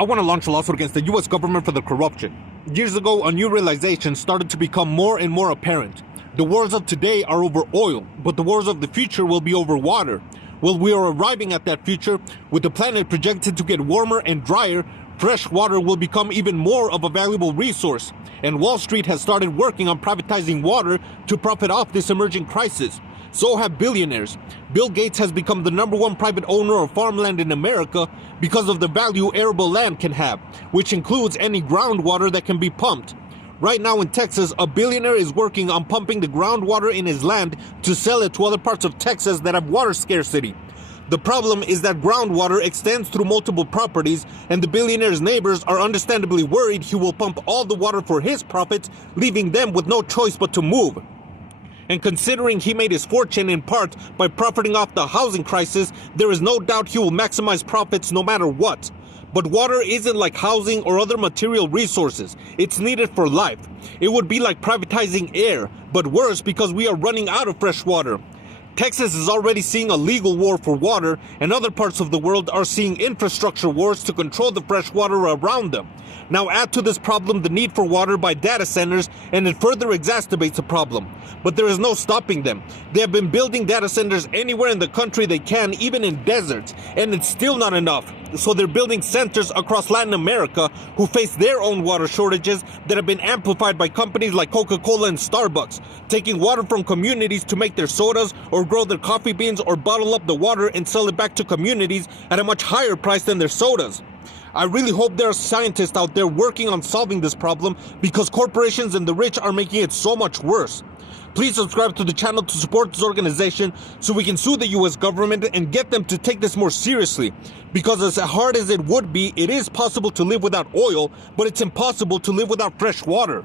I want to launch a lawsuit against the US government for the corruption. Years ago, a new realization started to become more and more apparent. The wars of today are over oil, but the wars of the future will be over water. Well, we are arriving at that future. With the planet projected to get warmer and drier, fresh water will become even more of a valuable resource. And Wall Street has started working on privatizing water to profit off this emerging crisis. So have billionaires. Bill Gates has become the #1 private owner of farmland in America because of the value arable land can have, which includes any groundwater that can be pumped. Right now in Texas, a billionaire is working on pumping the groundwater in his land to sell it to other parts of Texas that have water scarcity. The problem is that groundwater extends through multiple properties, and the billionaire's neighbors are understandably worried he will pump all the water for his profits, leaving them with no choice but to move. And considering he made his fortune in part by profiting off the housing crisis, there is no doubt he will maximize profits no matter what. But water isn't like housing or other material resources. It's needed for life. It would be like privatizing air, but worse because we are running out of fresh water. Texas is already seeing a legal war for water, and other parts of the world are seeing infrastructure wars to control the fresh water around them. Now add to this problem the need for water by data centers, and it further exacerbates the problem. But there is no stopping them. They have been building data centers anywhere in the country they can, even in deserts, and it's still not enough. So they're building centers across Latin America who face their own water shortages that have been amplified by companies like Coca-Cola and Starbucks, taking water from communities to make their sodas or grow their coffee beans or bottle up the water and sell it back to communities at a much higher price than their sodas. I really hope there are scientists out there working on solving this problem because corporations and the rich are making it so much worse. Please subscribe to the channel to support this organization so we can sue the US government and get them to take this more seriously. Because as hard as it would be, it is possible to live without oil, but it's impossible to live without fresh water.